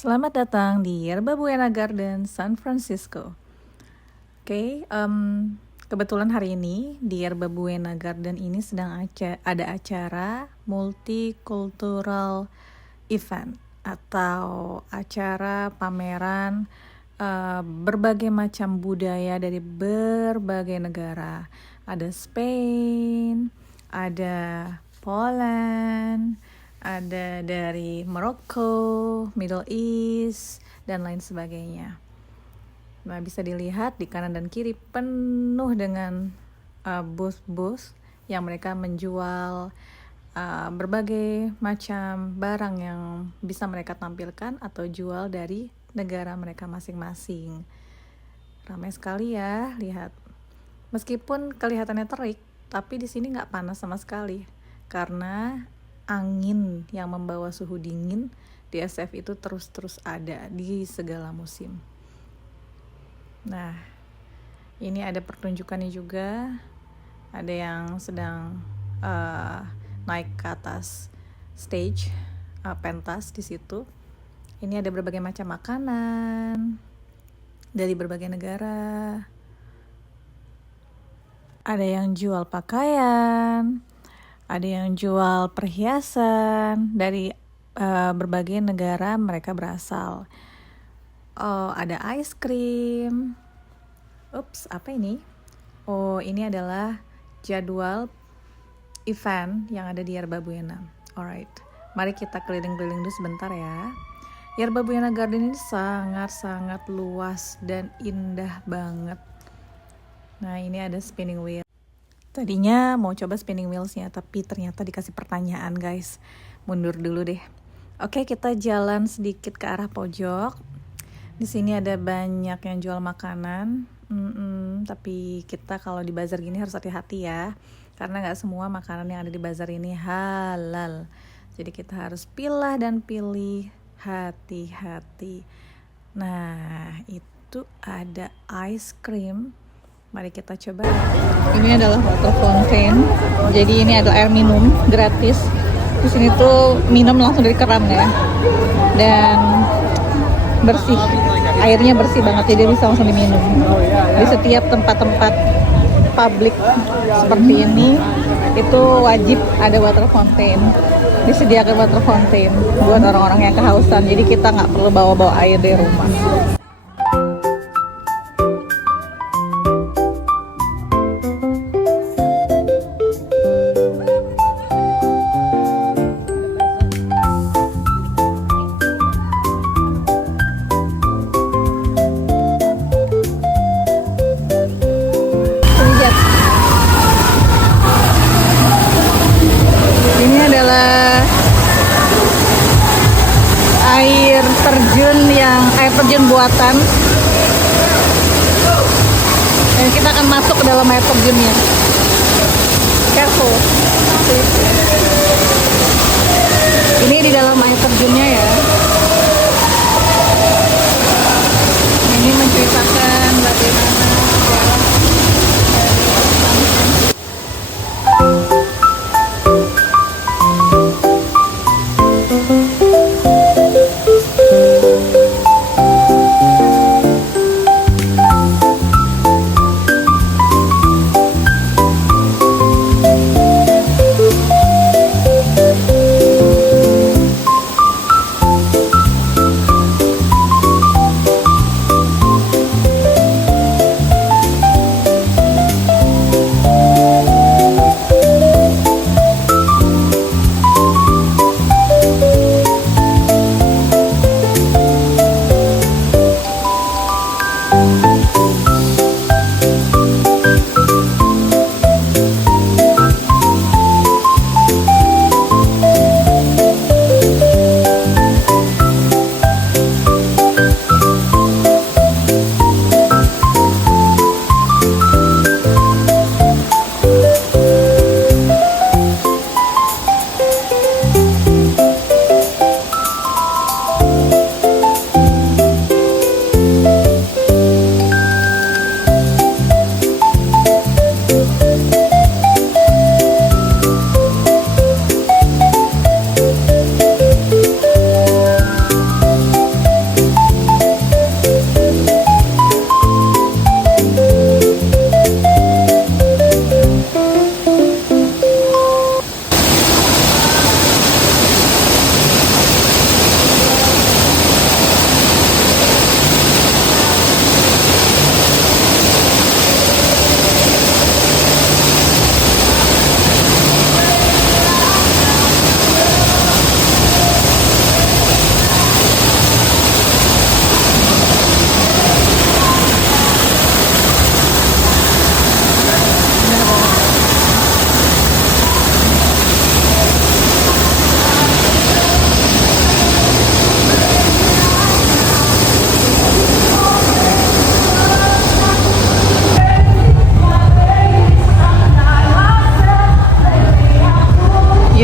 Selamat datang di Yerba Buena Garden, San Francisco. Kebetulan hari ini di Yerba Buena Garden ini sedang ada acara multicultural event atau acara pameran berbagai macam budaya dari berbagai negara. Ada Spain, ada Poland, ada dari Maroko, Middle East, dan lain sebagainya. Nah, bisa dilihat di kanan dan kiri penuh dengan booth-booth yang mereka menjual berbagai macam barang yang bisa mereka tampilkan atau jual dari negara mereka masing-masing. Ramai sekali ya, lihat. Meskipun kelihatannya terik, tapi di sini nggak panas sama sekali karena angin yang membawa suhu dingin di SF itu terus-terus ada di segala musim. Nah, ini ada pertunjukannya juga. Ada yang sedang naik ke atas stage, pentas di situ. Ini ada berbagai macam makanan dari berbagai negara. Ada yang jual pakaian, ada yang jual perhiasan dari berbagai negara mereka berasal. Ada ice cream. Apa ini? Ini adalah jadwal event yang ada di Yerba Buena. Alright, mari kita keliling-keliling dulu sebentar ya. Yerba Buena Garden ini sangat-sangat luas dan indah banget. Nah, ini ada spinning wheel. Tadinya mau coba spinning wheels-nya, tapi ternyata dikasih pertanyaan, guys. Mundur dulu deh. Oke, kita jalan sedikit ke arah pojok. Di sini ada banyak yang jual makanan. Tapi kita kalau di bazar gini harus hati-hati ya, karena nggak semua makanan yang ada di bazar ini halal. Jadi kita harus pilah dan pilih hati-hati. Nah, itu ada ice cream. Mari kita coba. Ini adalah water fountain. Jadi ini adalah air minum gratis. Di sini tuh minum langsung dari keran ya. Dan bersih. Airnya bersih banget, jadi bisa langsung diminum. Di setiap tempat-tempat publik seperti ini itu wajib ada water fountain. Disediakan water fountain buat orang-orang yang kehausan. Jadi kita nggak perlu bawa-bawa air dari rumah. Ini adalah air terjun buatan. Dan kita akan masuk ke dalam air terjunnya. Careful. Ini di dalam air terjunnya ya. Ini menceritakan bagaimana sejarah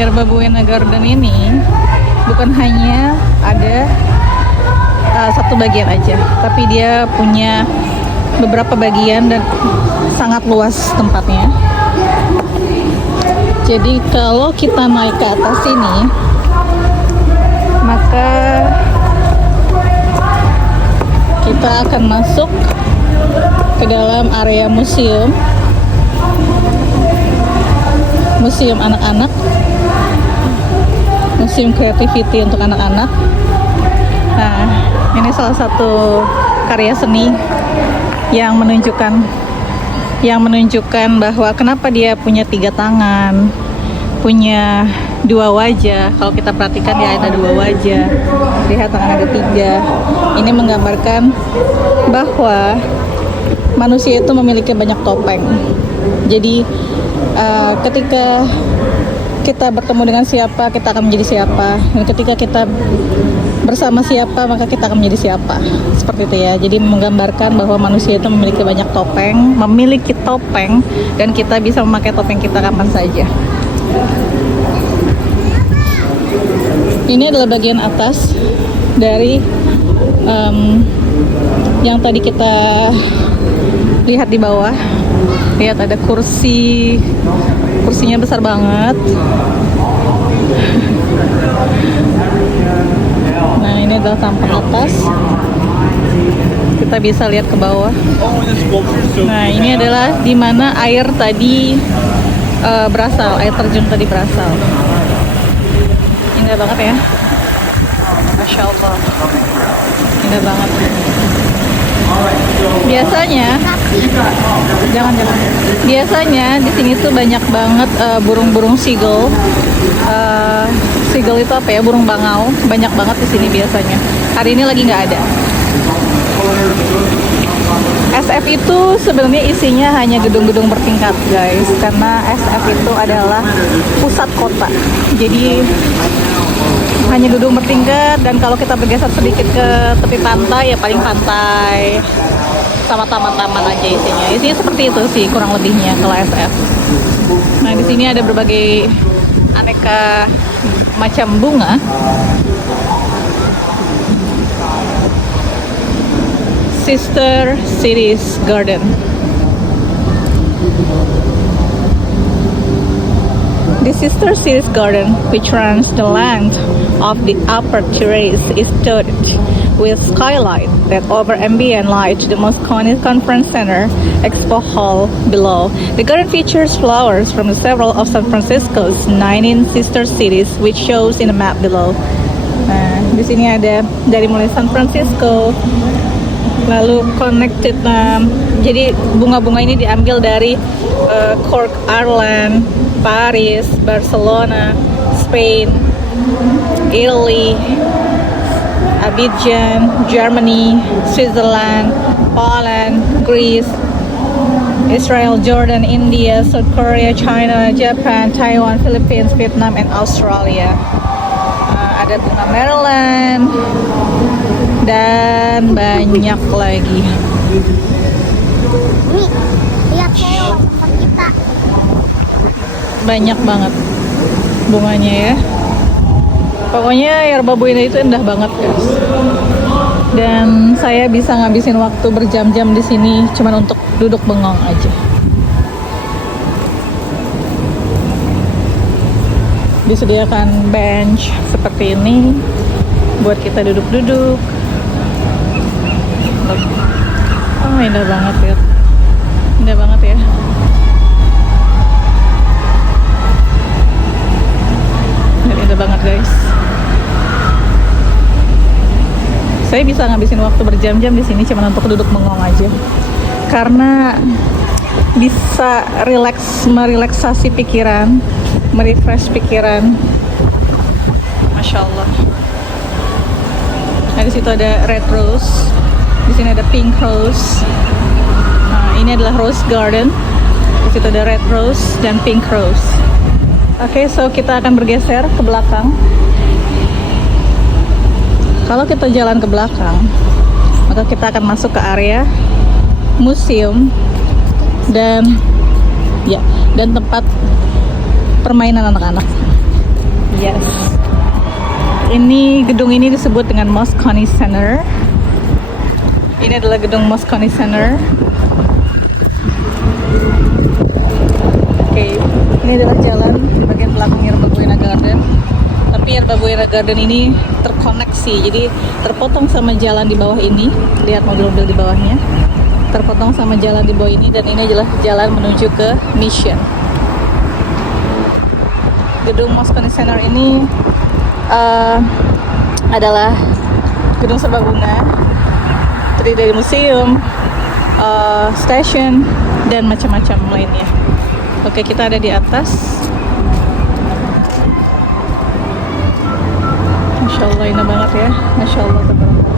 Yerba Buena Garden ini bukan hanya ada satu bagian aja, tapi dia punya beberapa bagian dan sangat luas tempatnya. Jadi kalau kita naik ke atas ini, maka kita akan masuk ke dalam area museum anak-anak, museum creativity untuk anak-anak. Nah, ini salah satu karya seni yang menunjukkan bahwa kenapa dia punya 3 tangan, punya 2 wajah. Kalau kita perhatikan dia ada 2 wajah, lihat tangan ada 3. Ini menggambarkan bahwa manusia itu memiliki banyak topeng. Jadi ketika kita bertemu dengan siapa, kita akan menjadi siapa. Dan ketika kita bersama siapa, maka kita akan menjadi siapa. Seperti itu ya. Jadi menggambarkan bahwa manusia itu memiliki banyak topeng, dan kita bisa memakai topeng kita kapan saja. Ini adalah bagian atas dari yang tadi kita lihat di bawah. Lihat ada kursinya besar banget. Nah, ini adalah tampang atas. Kita bisa lihat ke bawah. Nah, ini adalah di mana air tadi berasal, air terjun tadi berasal. Indah banget ya. Masya Allah. Indah banget. Biasanya di sini tuh banyak banget burung-burung seagull. Seagull itu apa ya? Burung bangau. Banyak banget di sini biasanya. Hari ini lagi nggak ada. SF itu sebenarnya isinya hanya gedung-gedung bertingkat, guys, karena SF itu adalah pusat kota. Jadi hanya gedung bertingkat, dan kalau kita bergeser sedikit ke tepi pantai, ya paling pantai sama taman-taman aja isinya. Isinya seperti itu sih kurang lebihnya kalau SF. Nah, di sini ada berbagai aneka macam bunga. Sister Cities Garden. The Sister Cities Garden, which runs the length of the upper terrace, is studded with skylight that over ambient light to the Moscone Conference Center Expo Hall below. The garden features flowers from several of San Francisco's 19 sister cities, which shows in the map below. Nah, di sini ada dari mulai San Francisco, lalu connected. Jadi bunga-bunga ini diambil dari Cork, Ireland, Paris, Barcelona, Spain, Italy, Abidjan, Germany, Switzerland, Poland, Greece, Israel, Jordan, India, South Korea, China, Japan, Taiwan, Philippines, Vietnam, and Australia. Ada bunga Maryland dan banyak lagi. Lihat saya tempat kita. Banyak banget bunganya ya. Pokoknya Yerba Buena itu indah banget, guys. Dan saya bisa ngabisin waktu berjam-jam di sini cuman untuk duduk bengong aja. Disediakan bench seperti ini buat kita duduk-duduk. Oh, indah banget ya. Indah banget ya. Indah banget, guys. Saya bisa ngabisin waktu berjam-jam di sini cuma untuk duduk bengong aja. Karena bisa merelaksasi pikiran, merefresh pikiran. Masya Allah. Nah, di situ ada red rose, di sini ada pink rose. Nah, ini adalah rose garden. Di situ ada red rose dan pink rose. Oke, so kita akan bergeser ke belakang. Kalau kita jalan ke belakang, maka kita akan masuk ke area museum dan tempat permainan anak-anak. Yes. Ini gedung ini disebut dengan Moscone Center. Ini adalah gedung Moscone Center. Oke, ini adalah jalan di bagian belakang Yerba Buena Garden. Tapi Yerba Buena Garden ini terkoneksi, jadi terpotong sama jalan di bawah ini. Lihat mobil-mobil di bawahnya. Terpotong sama jalan di bawah ini, dan ini adalah jalan menuju ke Mission. Gedung Moscone Center ini adalah gedung serbaguna, terdiri dari museum, stasiun, dan macam-macam lainnya. Oke, kita ada di atas. Masya Allah, indah banget ya. Masya Allah, tabarakallah.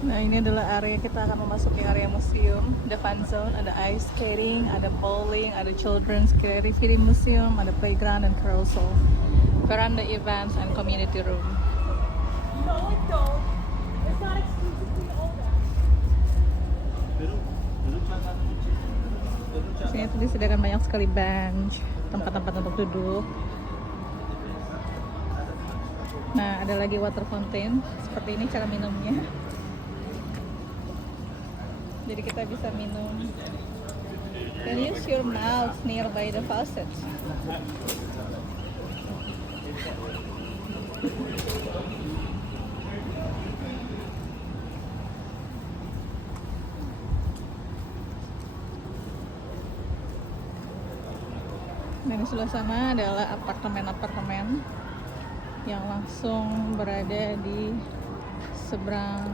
Nah, ini adalah area, kita akan memasuki area museum, the fun zone. Ada ice skating, ada bowling, ada children's creativity museum, ada playground and carousel, veranda events and community room. No, it don't. It's not exclusively older. Sini tuh disediakan banyak sekali bench, tempat-tempat untuk duduk. Nah, ada lagi water fountain. Seperti ini cara minumnya. Jadi kita bisa minum. Can use your mouth nearby the faucet. Dan di sebelah sana adalah apartemen-apartemen yang langsung berada di seberang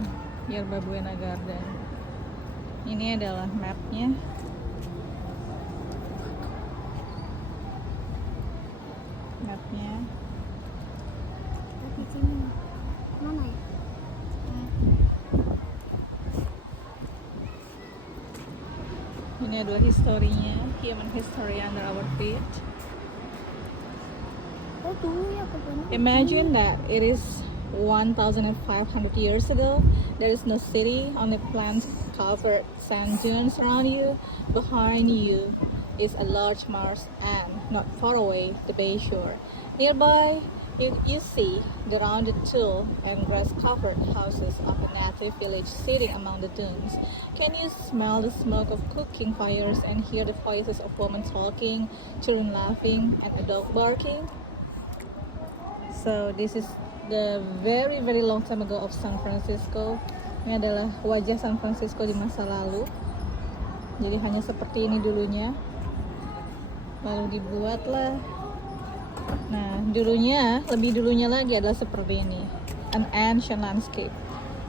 Yerba Buena Garden. Ini adalah mapnya. Mapnya. Di sini. Mana ya? Ini adalah historinya, human history under our feet. Oh, dulu ya ke sana. Imagine that it is 1,500 years ago. There is no city, only plants-covered sand dunes around you. Behind you is a large marsh, and not far away, the bay shore. Nearby, you see the rounded tule and grass-covered houses of a native village sitting among the dunes. Can you smell the smoke of cooking fires and hear the voices of women talking, children laughing, and a dog barking? So this is the very very long time ago of San Francisco. Ini adalah wajah San Francisco di masa lalu. Jadi hanya seperti ini dulunya. Lalu dibuatlah. Nah, lebih dulunya lagi adalah seperti ini. An ancient landscape.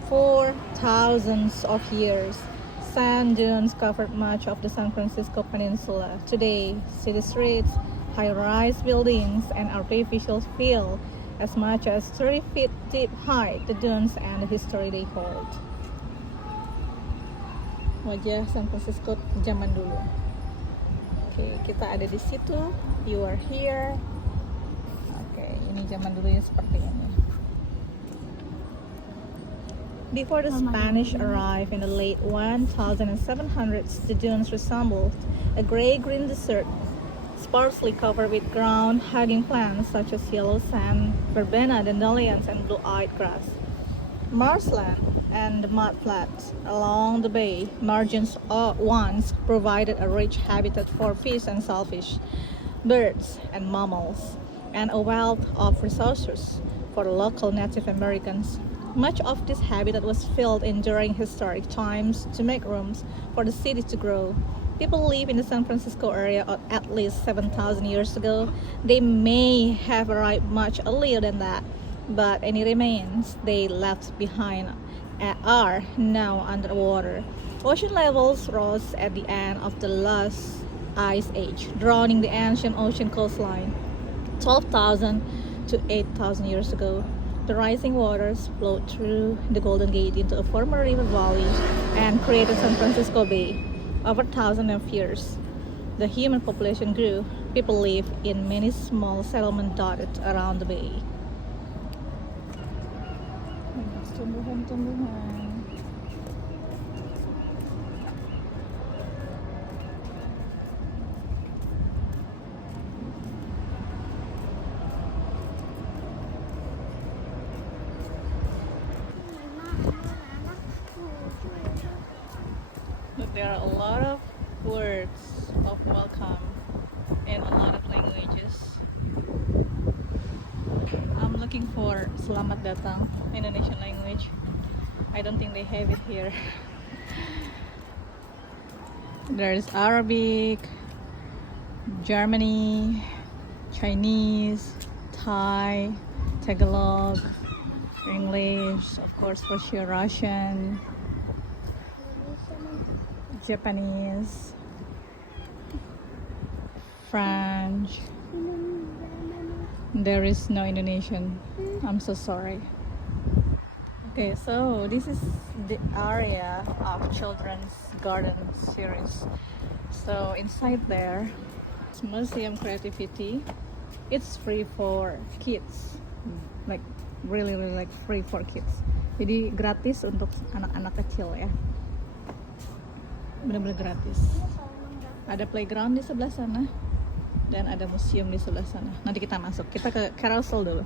For thousands of years, sand dunes covered much of the San Francisco peninsula. Today, city streets, high-rise buildings, and artificial fill as much as 30 feet deep hide the dunes and the history they hold. Wajah San Francisco zaman dulu. Oke, kita ada di situ. You are here. Oke, ini zaman dulunya seperti ini. Before the Spanish arrived in the late 1700s, the dunes resembled a gray-green desert, sparsely covered with ground-hugging plants such as yellow sand, verbena, dandelions, and blue-eyed grass. Marshland and the mudflats along the bay margins once provided a rich habitat for fish and shellfish, birds and mammals, and a wealth of resources for the local Native Americans. Much of this habitat was filled in during historic times to make rooms for the city to grow. People live in the San Francisco area at least 7,000 years ago. They may have arrived much earlier than that, but any remains they left behind are now underwater. Ocean levels rose at the end of the last ice age, drowning the ancient ocean coastline 12,000 to 8,000 years ago. The rising waters flowed through the Golden Gate into a former river valley and created San Francisco Bay. Over thousands of years, the human population grew. People live in many small settlements dotted around the bay. Tumbuhan-tumbuhan. But there are a lot of words of welcome in a lot of languages. I'm looking for selamat datang Indonesian language. I don't think they have it here. There is Arabic, Germany, Chinese, Thai, Tagalog, English, of course for sure Russian, Japanese, French. There is no Indonesian. I'm so sorry. Okay, so this is the area of children's garden series. So inside there, it's museum creativity. It's free for kids, like really like free for kids. Jadi gratis untuk anak-anak kecil ya. Benar-benar gratis. Ada playground di sebelah sana dan ada museum di sebelah sana. Nanti kita masuk. Kita ke carousel dulu.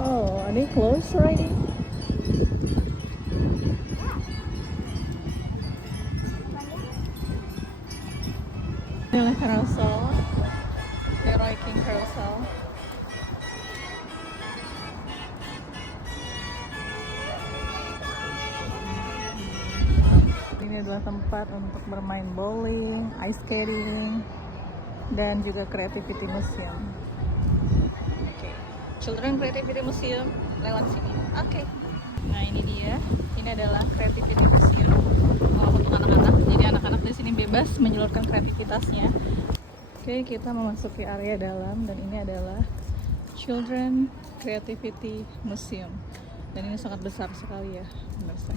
Oh, are they closed already? Inilah carousel, the Roy King carousel. Ini adalah tempat untuk bermain bowling, ice skating, dan juga creativity museum. Oke, Children Creativity Museum lewat sini. Oke. Nah ini dia. Ini adalah creativity museum untuk anak-anak. Jadi anak-anak di sini bebas menyalurkan kreativitasnya. Oke, kita memasuki area dalam dan ini adalah Children Creativity Museum. Dan ini sangat besar sekali ya, pemirsa.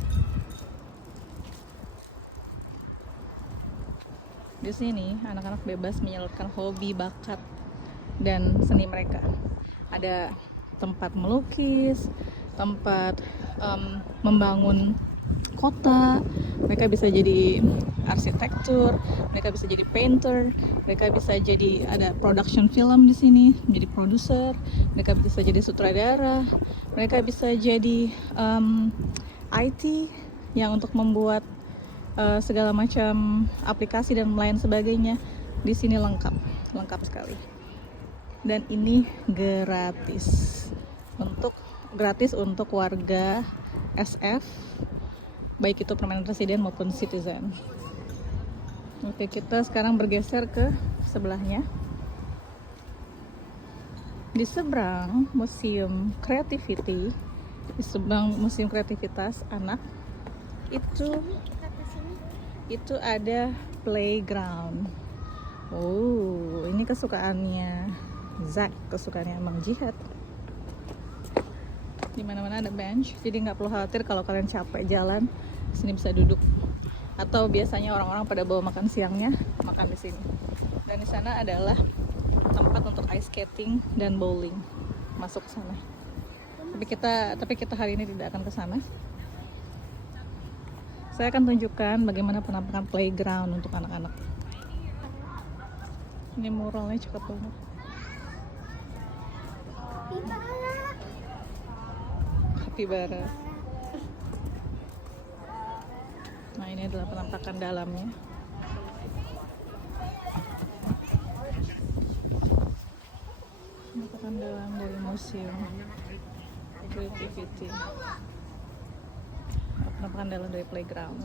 Di sini anak-anak bebas menyalurkan hobi, bakat, dan seni mereka. Ada tempat melukis, tempat membangun kota, mereka bisa jadi arsitektur, mereka bisa jadi painter, mereka bisa jadi ada production film di sini, menjadi produser, mereka bisa jadi sutradara, mereka bisa jadi IT yang untuk membuat segala macam aplikasi dan lain sebagainya. Di sini lengkap sekali. Dan ini gratis untuk warga SF, baik itu permanent resident maupun citizen. Oke, kita sekarang bergeser ke sebelahnya. Di seberang museum creativity, di seberang museum kreativitas anak itu ada playground. Oh, ini kesukaannya Zak, kesukaannya Mang Jihad. Di mana-mana ada bench, jadi nggak perlu khawatir kalau kalian capek jalan, di sini bisa duduk. Atau biasanya orang-orang pada bawa makan siangnya, makan di sini. Dan di sana adalah tempat untuk ice skating dan bowling. Masuk ke sana. Tapi kita hari ini tidak akan ke sana. Saya akan tunjukkan bagaimana penampakan playground untuk anak-anak. Ini muralnya cakep banget. Capybara. Nah, ini adalah penampakan dalamnya. Penampakan dalam dari museum creativity. Penampakan dalam dari playground.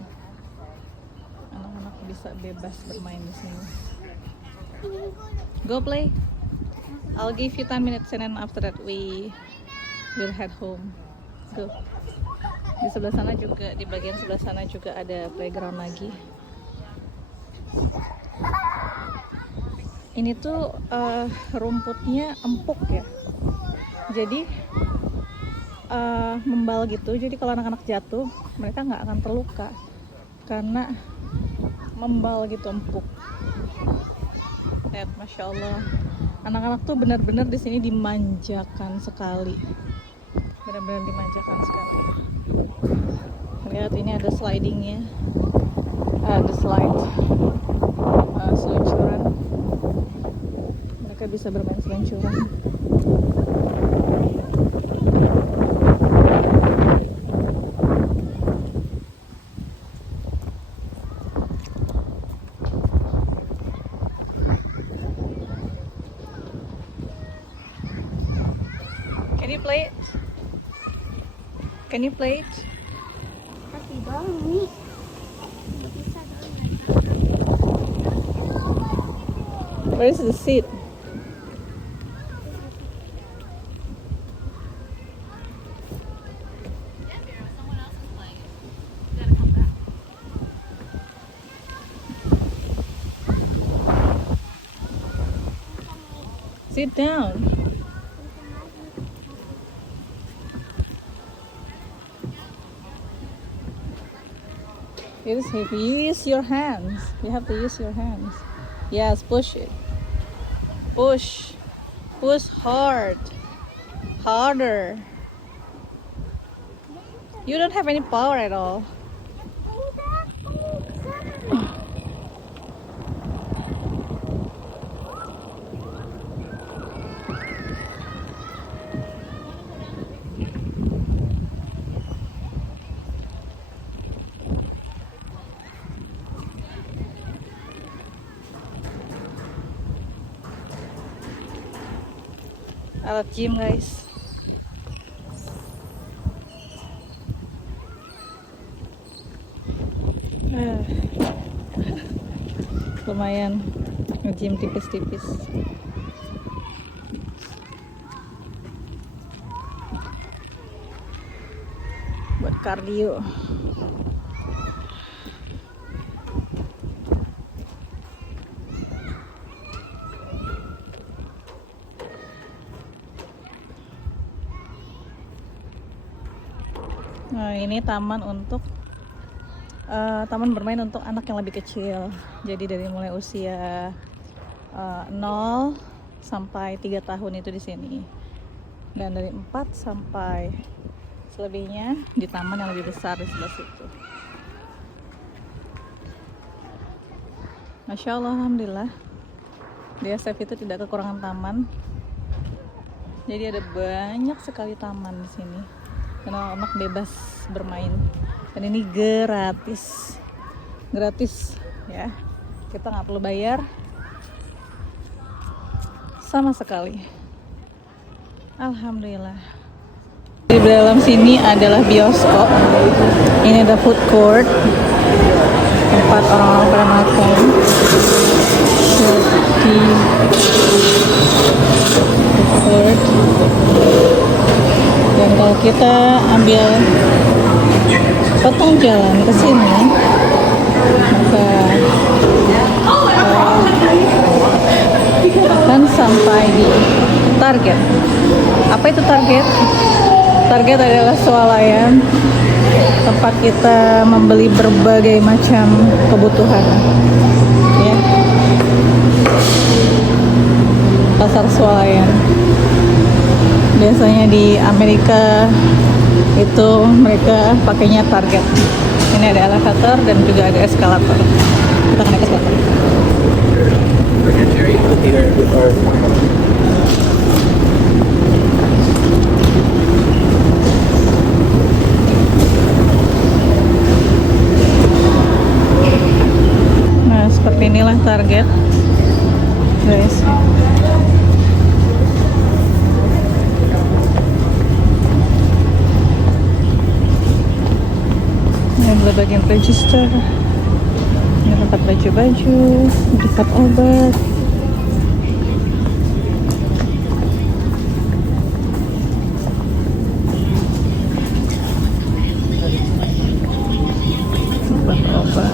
Anak-anak bisa bebas bermain di sini. Go play. I'll give you 10 minutes and then after that we will head home. Go. Di sebelah sana juga, di bagian sebelah sana juga ada playground lagi. Ini tuh rumputnya empuk ya. Jadi membal gitu. Jadi kalau anak-anak jatuh, mereka nggak akan terluka karena membal gitu, empuk. Lihat, masya Allah. Anak-anak tuh benar-benar di sini dimanjakan sekali. Benar-benar dimanjakan sekali. Lihat, ini ada slidingnya. Ada slide seluncuran. Mereka bisa bermain seluncuran. Can you play it? Can you play it? Tapi doang nih. Nggak bisa doang. Where is the seat? Sit down. It is heavy. Use your hands. You have to use your hands. Yes, push it. Push. Push hard. Harder. You don't have any power at all. Alat gym, guys. Lumayan nge-gym tipis-tipis. Buat kardio. Nah, ini taman untuk taman bermain untuk anak yang lebih kecil. Jadi dari mulai usia 0 sampai 3 tahun itu di sini. Dan dari 4 sampai selebihnya di taman yang lebih besar di sebelah situ. Masya Allah, alhamdulillah. DSF itu tidak kekurangan taman. Jadi ada banyak sekali taman di sini. Karena anak bebas bermain. Dan ini gratis ya, kita nggak perlu bayar sama sekali, alhamdulillah. Di dalam sini adalah bioskop, ini ada food court, tempat orang-orang pada makan. Jadi food court. Dan kalau kita ambil potong jalan ke sini, maka akan sampai di Target. Apa itu Target? Target adalah swalayan, tempat kita membeli berbagai macam kebutuhan. Ya. Pasar swalayan. Biasanya di Amerika itu mereka pakainya Target. Ini ada elevator dan juga ada eskalator. Kita naik eskalator. Nah, seperti inilah Target, guys. Ini adalah bagian register. Ini tempat baju-baju, tempat obat. Tempat obat.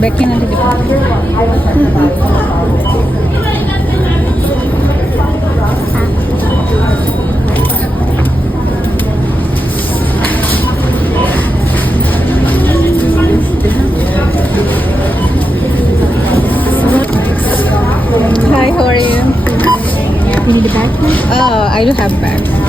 Bagnya nanti dipakai. Hi, how are you? You need a bag? Oh, I do have bag.